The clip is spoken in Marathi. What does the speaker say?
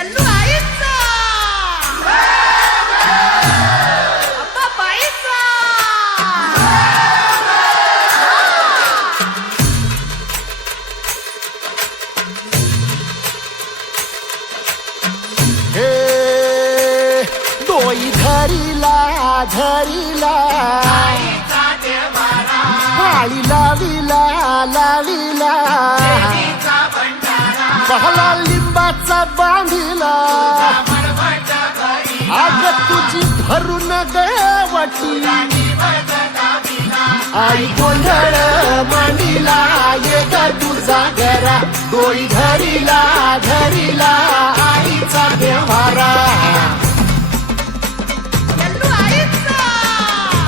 ಎಲ್ಲೂ ಆಯ್ತ? ಅಪ್ಪ ಪಾಯಸ! हे दोई धरीला धरीला आळी लाविला लावी पहला लिंबाचा बांधिला. आग तुझी भरून देवटी. आई गोंधळ मांडीला ये तुझा घरा डोळी धरीला